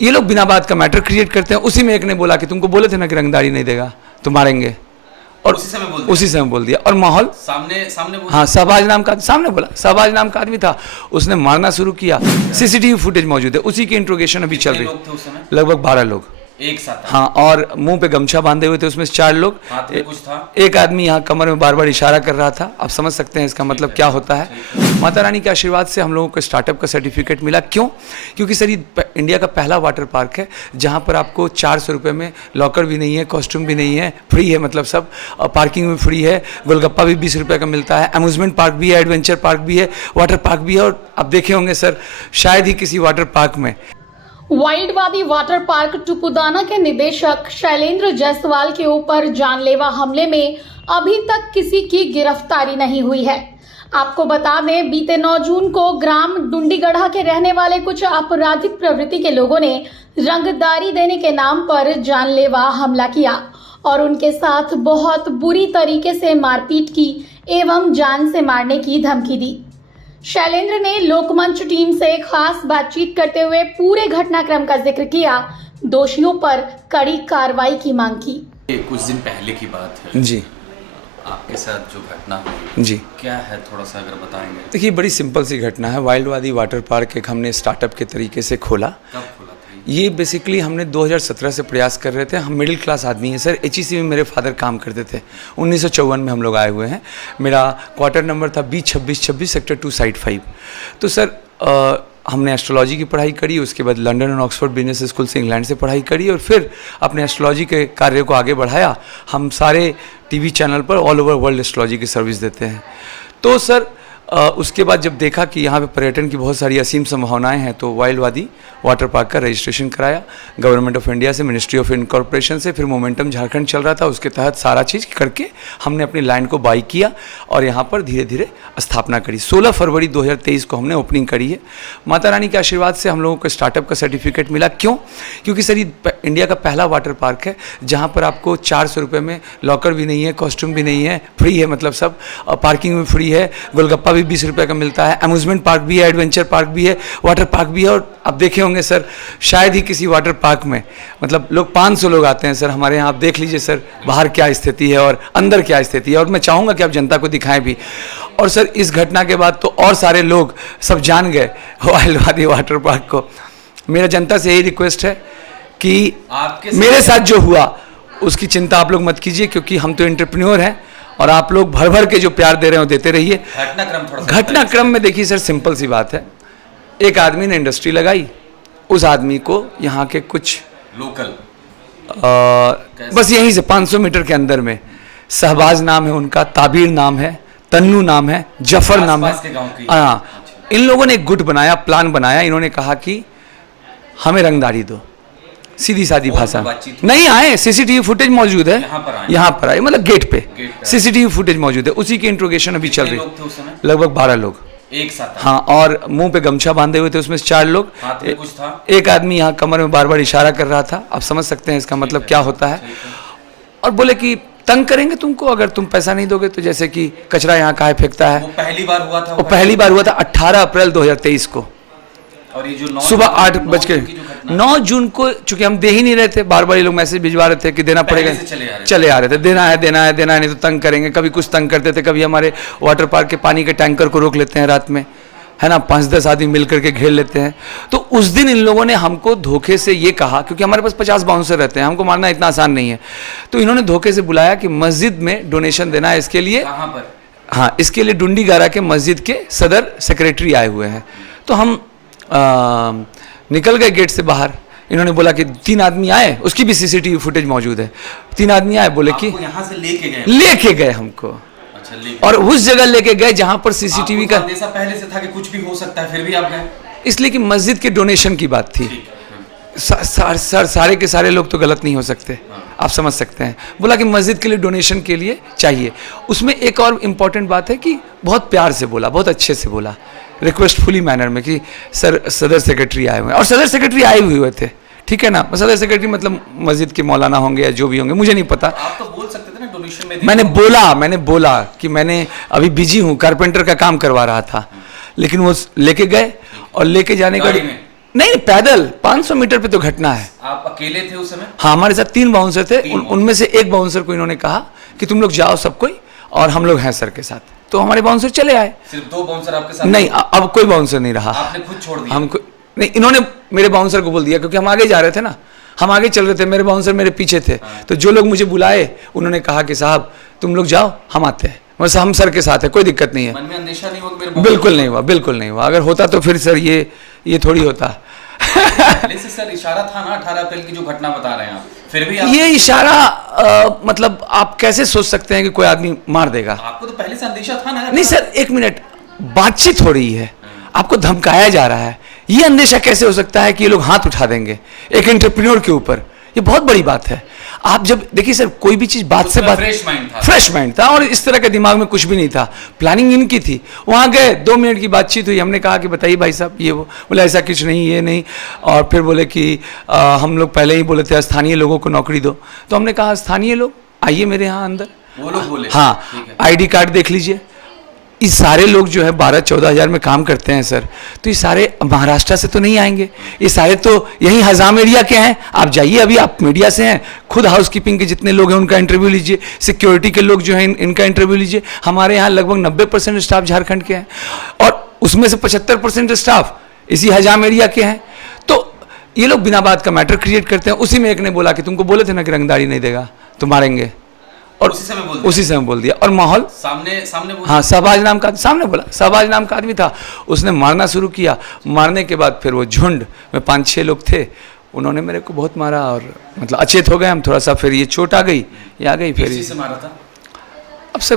ये लोग बिना बात का मैटर क्रिएट करते हैं। उसी में एक ने बोला कि तुमको बोले थे ना कि रंगदारी नहीं देगा तो मारेंगे, और उसी समय बोल दिया। और माहौल सामने हाँ, शहबाज नाम का सामने बोला, शहबाज नाम का आदमी था, उसने मारना शुरू किया। सीसीटीवी फुटेज मौजूद है, उसी की इंट्रोगेशन अभी चल रही है। लगभग 12 लोग एक साथ। हाँ, और मुंह पे गमछा बांधे हुए थे, उसमें 4 लोग। कुछ था। एक आदमी यहाँ कमर में बार बार इशारा कर रहा था। आप समझ सकते हैं इसका मतलब क्या होता है। माता रानी के आशीर्वाद से हम लोगों को स्टार्टअप का सर्टिफिकेट मिला। क्यों? क्योंकि सर ये इंडिया का पहला वाटर पार्क है जहाँ पर आपको 400 रुपये में लॉकर भी नहीं है, कॉस्ट्यूम भी नहीं है, फ्री है, मतलब सब पार्किंग में फ्री है, गोलगप्पा भी 20 रुपये का मिलता है, अम्यूजमेंट पार्क भी है, एडवेंचर पार्क भी है, वाटर पार्क भी है। और आप देखे होंगे सर, शायद ही किसी वाटर पार्क में। वाइल्डवादी वाटर पार्क टुपुदाना के निदेशक शैलेंद्र जायसवाल के ऊपर जानलेवा हमले में अभी तक किसी की गिरफ्तारी नहीं हुई है। आपको बता दें, बीते 9 जून को ग्राम डुंडीगढ़ा के रहने वाले कुछ आपराधिक प्रवृत्ति के लोगों ने रंगदारी देने के नाम पर जानलेवा हमला किया और उनके साथ बहुत बुरी तरीके से मारपीट की एवं जान से मारने की धमकी दी। शैलेंद्र ने लोकमंच टीम से खास बातचीत करते हुए पूरे घटनाक्रम का जिक्र किया, दोषियों पर कड़ी कार्रवाई की मांग की। कुछ दिन पहले की बात है जी, आपके साथ जो घटना हुई जी, क्या है, थोड़ा सा अगर बताएंगे। देखिए, बड़ी सिंपल सी घटना है। वाइल्डवादी वाटर पार्क एक हमने स्टार्टअप के तरीके से खोला। कब खोला था ये बेसिकली हमने 2017 से प्रयास कर रहे थे। हम मिडिल क्लास आदमी हैं सर। एचईसी में मेरे फादर काम करते थे। 1954 में हम लोग आए हुए हैं। मेरा क्वार्टर नंबर था B2626 सेक्टर 2 साइट 5। तो सर हमने एस्ट्रोलॉजी की पढ़ाई करी, उसके बाद लंदन और ऑक्सफोर्ड बिजनेस स्कूल से इंग्लैंड से पढ़ाई करी और फिर अपने एस्ट्रोलॉजी के कार्य को आगे बढ़ाया। हम सारे टीवी चैनल पर ऑल ओवर वर्ल्ड एस्ट्रोलॉजी की सर्विस देते हैं। तो सर उसके बाद जब देखा कि यहाँ पे पर्यटन की बहुत सारी असीम संभावनाएं हैं, तो वाइल्डवादी वाटर पार्क का रजिस्ट्रेशन कराया गवर्नमेंट ऑफ इंडिया से, मिनिस्ट्री ऑफ इनकॉर्पोरेशन से। फिर मोमेंटम झारखंड चल रहा था, उसके तहत सारा चीज़ करके हमने अपनी लैंड को बाई किया और यहाँ पर धीरे धीरे स्थापना करी। 16 फरवरी 2023 को हमने ओपनिंग करी है। माता रानी के आशीर्वाद से हम लोगों को स्टार्टअप का सर्टिफिकेट मिला। क्यों? क्योंकि सर ये इंडिया का पहला वाटर पार्क है जहाँ पर आपको 400 रुपये में लॉकर भी नहीं है, कॉस्ट्यूम भी नहीं है, फ्री है, मतलब सब पार्किंग में फ्री है, गोलगप्पा भी 20 रुपये का मिलता है, अम्यूजमेंट पार्क भी है, एडवेंचर पार्क भी है, वाटर पार्क भी है। और आप देखे होंगे सर, शायद ही किसी वाटर पार्क में, मतलब लोग 500 लोग आते हैं सर हमारे यहाँ। आप देख लीजिए सर बाहर क्या स्थिति है और अंदर क्या स्थिति है, और मैं चाहूँगा कि आप जनता को दिखाएं भी। और सर इस घटना के बाद तो और सारे लोग सब जान गए वाइल्डवादी वाटर पार्क को। मेरा जनता से यही रिक्वेस्ट है कि मेरे साथ जो हुआ उसकी चिंता आप लोग मत कीजिए, क्योंकि हम तो एंटरप्रेन्योर हैं और आप लोग भर भर के जो प्यार दे रहे हो देते रहिए। घटनाक्रम में देखिए सर, सिंपल सी बात है। एक आदमी ने इंडस्ट्री लगाई, उस आदमी को यहाँ के कुछ लोकल बस यहीं से 500 मीटर के अंदर में, शहबाज नाम है उनका, ताबीर नाम है, तन्नू नाम है, जफर नाम है, हाँ, इन लोगों ने एक गुट बनाया, प्लान बनाया। इन्होंने कहा कि हमें रंगदारी दो। सीधी सादी भाषा नहीं आए, सीसीटीवी फुटेज मौजूद है, यहाँ पर आए, मतलब गेट पे सीसीटीवी फुटेज मौजूद है, उसी की इंट्रोगेशन अभी चल रही है। लगभग 12 लोग एक साथ। हाँ, और मुंह पे गमछा बांधे हुए थे, उसमें 4 लोग। कुछ था। एक आदमी यहाँ कमर में बार बार इशारा कर रहा था। आप समझ सकते हैं इसका मतलब क्या होता है। और बोले कि तंग करेंगे तुमको अगर तुम पैसा नहीं दोगे तो, जैसे कि कचरा यहाँ काहे फेंकता है। वो पहली बार हुआ था। वो पहली बार हुआ था 18 अप्रैल 2023 को, और ये जो सुबह 8 बज के 9 जून को, चूंकि हम दे ही नहीं रहे थे, बार बार ये लोग मैसेज भिजवा रहे थे कि देना पड़ेगा, चले आ रहे थे, देना है देना है देना है, नहीं तो तंग करेंगे। कभी कुछ तंग करते थे, कभी हमारे वाटर पार्क के पानी के टैंकर को रोक लेते हैं रात में, है ना, 5-10 आदमी मिल करके घेर लेते हैं। तो उस दिन इन लोगों ने हमको धोखे से ये कहा, क्योंकि हमारे पास 50 बाउंसर रहते हैं, हमको मारना इतना आसान नहीं है, तो इन्होंने धोखे से बुलाया कि मस्जिद में डोनेशन देना है। इसके लिए कहाँ पर? हाँ, इसके लिए डुंडीगढ़ा के मस्जिद के सदर सेक्रेटरी आए हुए हैं। तो हम निकल गए गेट से बाहर। इन्होंने बोला कि 3 आदमी आए, उसकी भी सीसीटीवी फुटेज मौजूद है। 3 आदमी आए, बोले कि यहाँ से लेके गए हमको। अच्छा, और उस जगह लेके गए जहां पर सीसीटीवी का अंदेशा पहले से था कि कुछ भी हो सकता है, फिर भी आप गए? इसलिए कि मस्जिद के डोनेशन की बात थी। सर सारे के सारे लोग तो गलत नहीं हो सकते, आप समझ सकते हैं। बोला कि मस्जिद के लिए डोनेशन के लिए चाहिए। उसमें एक और इम्पॉर्टेंट बात है कि बहुत प्यार से बोला, बहुत अच्छे से बोला, रिक्वेस्टफुली मैनर में, कि सर सदर सेक्रेटरी आए हुए हैं। और सदर सेक्रेटरी आए हुए थे, ठीक है ना। सदर सेक्रेटरी मतलब मस्जिद के मौलाना होंगे या जो भी होंगे, मुझे नहीं पता। आप तो बोल सकते थे ना डोनेशन में। मैंने बोला कि मैंने अभी बिजी हूँ, कारपेंटर का काम करवा रहा था, लेकिन वो लेके गए और लेके जाने का नहीं, पैदल 500 मीटर पे तो घटना है। आप अकेले थे उस समय? हाँ, हमारे साथ 3 बाउंसर थे। उनमें से एक बाउंसर को इन्होंने कहा कि तुम लोग जाओ सब कोई, और हम लोग हैं सर के साथ। तो हमारे बाउंसर चले आए। सिर्फ 2 बाउंसर आपके साथ? नहीं, अब कोई बाउंसर नहीं रहा। आपने खुद छोड़ दिया? हमको नहीं, इन्होंने मेरे बाउंसर को बोल दिया, क्योंकि हम आगे जा रहे थे ना, हम आगे चल रहे थे, मेरे बाउंसर मेरे पीछे थे। तो जो लोग मुझे बुलाए उन्होंने कहा कि साहब तुम लोग जाओ, हम आते हैं, बस हम सर के साथ है, कोई दिक्कत नहीं है। मन में अंदेशा नहीं हुआ कि मेरे बिल्कुल नहीं हुआ, बिल्कुल नहीं हुआ। अगर होता तो फिर सर ये थोड़ी होता। पहले से सर इशारा था ना 18 अप्रैल की जो घटना बता रहे हैं आप, फिर भी आप... ये इशारा मतलब आप कैसे सोच सकते हैं कि कोई आदमी मार देगा? आपको तो पहले से अंदेशा था ना? नहीं सर, एक मिनट, बातचीत हो रही है, आपको धमकाया जा रहा है, ये अंदेशा कैसे हो सकता है कि ये लोग हाथ उठा देंगे एक एंटरप्रेन्योर के ऊपर? ये बहुत बड़ी बात है। आप जब देखिए सर, कोई भी चीज बात से बात, फ्रेश माइंड था और इस तरह के दिमाग में कुछ भी नहीं था, प्लानिंग इनकी थी। वहां गए, 2 मिनट की बातचीत हुई, हमने कहा कि बताइए भाई साहब ये वो, बोले ऐसा कुछ नहीं, ये नहीं। और फिर बोले कि हम लोग पहले ही बोले थे स्थानीय लोगों को नौकरी दो। तो हमने कहा स्थानीय लोग आइए मेरे यहाँ अंदर। वो लोग बोले हाँ, ID कार्ड देख लीजिए। ये सारे लोग जो है 12-14 हज़ार में काम करते हैं सर, तो ये सारे महाराष्ट्र से तो नहीं आएंगे, ये सारे तो यही हजाम एरिया के हैं। आप जाइए, अभी आप मीडिया से हैं, खुद हाउसकीपिंग के जितने लोग हैं उनका इंटरव्यू लीजिए, सिक्योरिटी के लोग जो हैं इनका इंटरव्यू लीजिए। हमारे यहाँ लगभग 90% स्टाफ झारखंड के हैं और उसमें से 75% स्टाफ इसी हजाम एरिया के हैं। तो ये लोग बिना बात का मैटर क्रिएट करते हैं। उसी में एक ने बोला कि तुमको बोले थे ना कि रंगदारी नहीं देगा तो मारेंगे, और उसी समय बोल दिया। और माहौल सामने हाँ, शहबाज नाम का सामने बोला, शहबाज नाम का आदमी था, उसने मारना शुरू किया। मारने के बाद फिर वो झुंड में 5-6 लोग थे, उन्होंने मेरे को बहुत मारा और मतलब अचेत हो गए हम थोड़ा सा। फिर ये चोट आ गई, ये आ गई। फिर से मारा था? अब से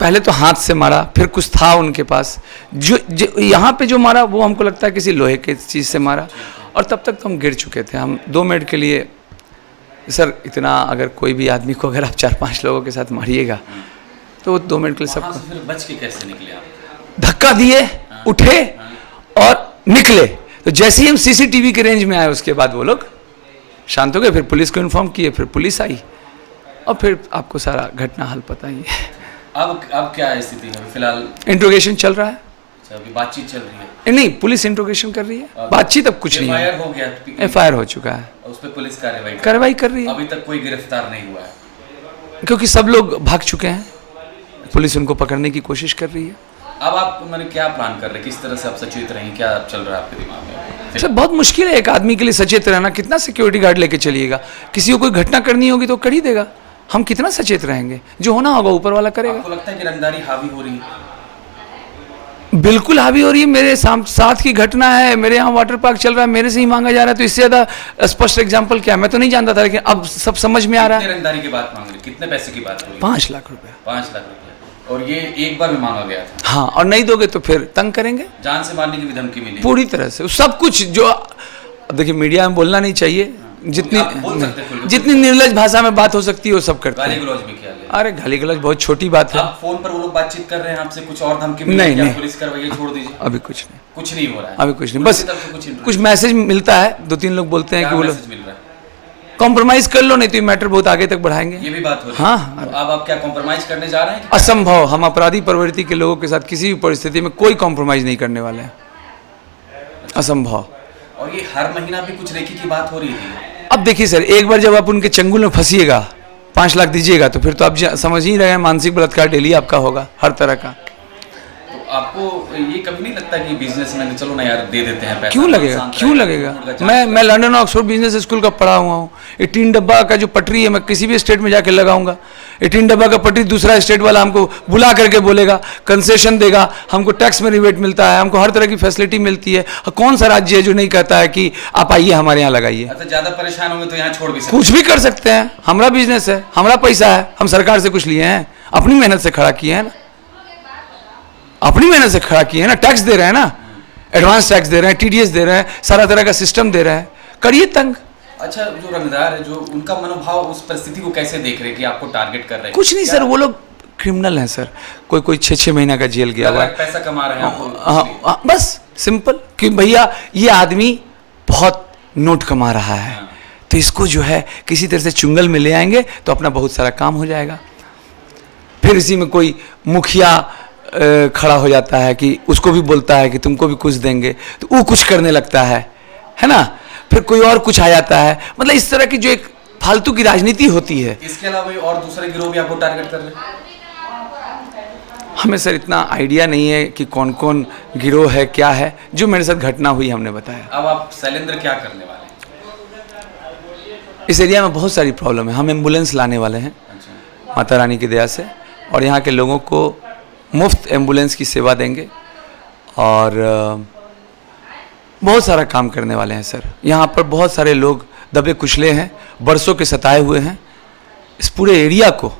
पहले तो हाथ से मारा, फिर कुछ था उनके पास जो यहाँ पे जो मारा वो हमको लगता है किसी लोहे के चीज़ से मारा। और तब तक तो हम गिर चुके थे। हम 2 मिनट के लिए सर, इतना अगर कोई भी आदमी को अगर आप 4-5 लोगों के साथ मारिएगा तो वो 2 मिनट के लिए सबको... फिर बच के कैसे निकले आप? धक्का दिए, उठे और निकले। तो जैसे ही हम CCTV के रेंज में आए उसके बाद वो लोग शांत हो गए। फिर पुलिस को इन्फॉर्म किए, फिर पुलिस आई और फिर आपको सारा घटना हाल पता ही है। अब क्या है स्थिति है फिलहाल? इंट्रोगेशन चल रहा है। अभी बातचीत चल रही है? नहीं, पुलिस इंट्रोगेशन कर रही है, बातचीत अब कुछ नहीं है। FIR हो गया? FIR हो चुका है, उस पर पुलिस कार्रवाई कर रही है। अभी तक कोई गिरफ्तार नहीं हुआ है क्योंकि सब लोग भाग चुके हैं, पुलिस उनको पकड़ने की कोशिश कर रही है। अब आप मैंने क्या प्लान कर रहे हैं, किस तरह से आप सचेत रहें, क्या चल रहा है आपके दिमाग में? सर बहुत मुश्किल है एक आदमी के लिए सचेत रहना। कितना सिक्योरिटी गार्ड लेके चलिएगा? किसी को कोई घटना करनी होगी तो कर ही देगा। हम कितना सचेत रहेंगे? जो होना होगा ऊपर वाला करेगा। आपको लगता है कि रंगदारी हावी हो रही है? बिल्कुल हावी हो रही है। मेरे साथ की घटना है, मेरे यहाँ वाटर पार्क चल रहा है, मेरे से ही मांगा जा रहा है, तो इससे ज्यादा स्पष्ट एग्जांपल क्या है? मैं तो नहीं जानता था, लेकिन अब सब समझ में आ रहा है। कितने रंगदारी की बात मांग रहे, कितने पैसे की बात हो रही? 5 लाख रुपए। 5 लाख रुपए, और ये एक बार में मांगा गया था? हाँ, और नहीं दोगे तो फिर तंग करेंगे, जान से मारने की भी धमकी मिली पूरी तरह से। सब कुछ जो देखिए मीडिया में बोलना नहीं चाहिए, जितनी निर्लज भाषा में बात हो सकती है वो सब करते हैं। गाली गलौज भी किया गया? अरे गाली गलौज बहुत छोटी बात है। आप फोन पर वो लोग बातचीत कर रहे हैं आपसे, कुछ और धमकी मिली? नहीं, पुलिस कार्रवाई छोड़ दीजिए। अभी कुछ नहीं हो रहा है? अभी कुछ नहीं, बस कुछ मैसेज मिलता है, 2-3 लोग बोलते हैं कि वो लोग कॉम्प्रोमाइज कर लो, नहीं तो ये मैटर बहुत आगे तक बढ़ाएंगे। ये भी बात हो रही है। हाँ, तो अब आप क्या कॉम्प्रोमाइज करने जा रहे हैं? असंभव। हम अपराधी प्रवृत्ति के लोगों के साथ किसी भी परिस्थिति में कोई कॉम्प्रोमाइज नहीं करने वाले हैं, असंभव। और ये हर महीना भी कुछ रेकी की बात हो रही थी? अब देखिए सर, एक बार जब आप उनके चंगुल में फंसिएगा, 5 लाख दीजिएगा, तो फिर तो आप समझ ही रहे हैं मानसिक बलात्कार डेली आपका होगा हर तरह का। तो आपको ये कभी नहीं लगता कि बिजनेस में चलो ना यार दे देते हैं पैसा? क्यों लगेगा? मैं लंदन ऑक्सफोर्ड बिजनेस स्कूल का पढ़ा हुआ हूँ। 18 डब्बा का जो पटरी है मैं किसी भी स्टेट में जाके लगाऊंगा। 18 डब्बा का पटरी दूसरा स्टेट वाला हमको बुला करके बोलेगा, कंसेशन देगा, हमको टैक्स में रिबेट मिलता है, हमको हर तरह की फैसिलिटी मिलती है। कौन सा राज्य है जो नहीं कहता है कि आप आइए हमारे यहाँ लगाइए? अच्छा, ज्यादा परेशान होंगे तो यहाँ छोड़ भी सकते, कुछ भी कर सकते हैं। हमारा बिजनेस है, हमारा पैसा है, हम सरकार से कुछ लिए हैं, अपनी मेहनत से खड़ा किए हैं ना, अपनी मेहनत से खड़ा किए हैं ना, टैक्स दे रहे हैं ना, एडवांस टैक्स दे रहे हैं, TDS दे रहे हैं, सारा तरह का सिस्टम दे रहे हैं, करिए तंग। अच्छा, जो रंगदार है, जो उनका मनोभाव उस परिस्थिति को कैसे देख रहे हैं कि आपको टारगेट कर रहे हैं? कुछ नहीं सर, वो लोग क्रिमिनल हैं सर। कोई 6-6 महीना का जेल गया हुआ है, पैसा कमा रहे हैं। हाँ, बस सिंपल कि भैया ये आदमी बहुत नोट कमा रहा है, तो इसको जो है किसी तरह से चुंगल में ले आएंगे तो अपना बहुत सारा काम हो जाएगा। फिर इसी में कोई मुखिया खड़ा हो जाता है कि उसको भी बोलता है कि तुमको भी कुछ देंगे, तो वो कुछ करने लगता है ना। फिर कोई और कुछ आ जाता है, मतलब इस तरह की जो एक फालतू की राजनीति होती है। इसके अलावा और दूसरे गिरोह भी आपको टारगेट कर रहे हैं? हमें सर इतना आइडिया नहीं है कि कौन कौन गिरोह है, क्या है। जो मेरे साथ घटना हुई हमने बताया। अब आप शैलेंद्र क्या करने वाले हैं? इस एरिया में बहुत सारी प्रॉब्लम है। हम एम्बुलेंस लाने वाले हैं माता रानी की दया से, और यहाँ के लोगों को मुफ्त एम्बुलेंस की सेवा देंगे, और बहुत सारा काम करने वाले हैं सर। यहाँ पर बहुत सारे लोग दबे कुचले हैं, बरसों के सताए हुए हैं। इस पूरे एरिया को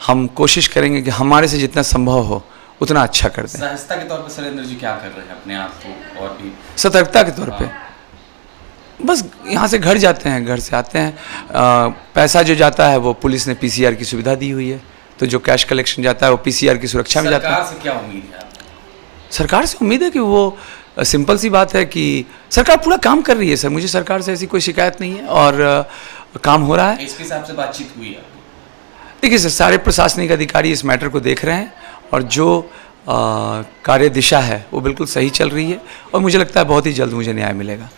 हम कोशिश करेंगे कि हमारे से जितना संभव हो उतना अच्छा कर दें। सहायता के तौर पर शैलेंद्र जी क्या कर रहे हैं अपने आप को, और भी सतर्कता के तौर पे बस यहाँ से घर जाते हैं, घर से आते हैं। पैसा जो जाता है वो पुलिस ने पीसीआर की सुविधा दी हुई है, तो जो कैश कलेक्शन जाता है वो पीसीआर की सुरक्षा में जाता है। सरकार से क्या उम्मीद है आपको? सरकार से उम्मीद है कि वो, सिंपल सी बात है कि सरकार पूरा काम कर रही है सर। मुझे सरकार से ऐसी कोई शिकायत नहीं है, और काम हो रहा है। इसके हिसाब से बातचीत हुई है? देखिए सर, सारे प्रशासनिक अधिकारी इस मैटर को देख रहे हैं, और जो कार्य दिशा है वो बिल्कुल सही चल रही है, और मुझे लगता है बहुत ही जल्द मुझे न्याय मिलेगा।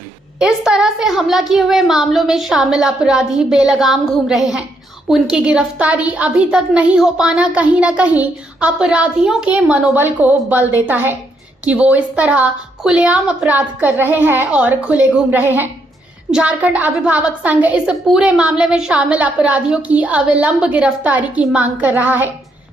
इस तरह से हमला किए हुए मामलों में शामिल अपराधी बेलगाम घूम रहे हैं। उनकी गिरफ्तारी अभी तक नहीं हो पाना कहीं न कहीं अपराधियों के मनोबल को बल देता है कि वो इस तरह खुलेआम अपराध कर रहे हैं और खुले घूम रहे हैं। झारखंड अभिभावक संघ इस पूरे मामले में शामिल अपराधियों की अविलंब गिरफ्तारी की मांग कर रहा है।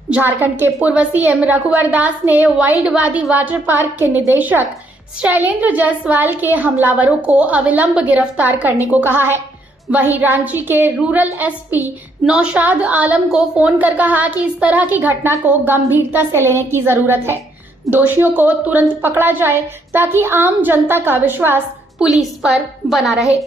झारखंड के पूर्व सीएम रघुवर दास ने वाइल्डवादी वाटर पार्क के निदेशक शैलेंद्र जायसवाल के हमलावरों को अविलंब गिरफ्तार करने को कहा है। वहीं रांची के रूरल एसपी नौशाद आलम को फोन कर कहा कि इस तरह की घटना को गंभीरता से लेने की जरूरत है। दोषियों को तुरंत पकड़ा जाए ताकि आम जनता का विश्वास पुलिस पर बना रहे।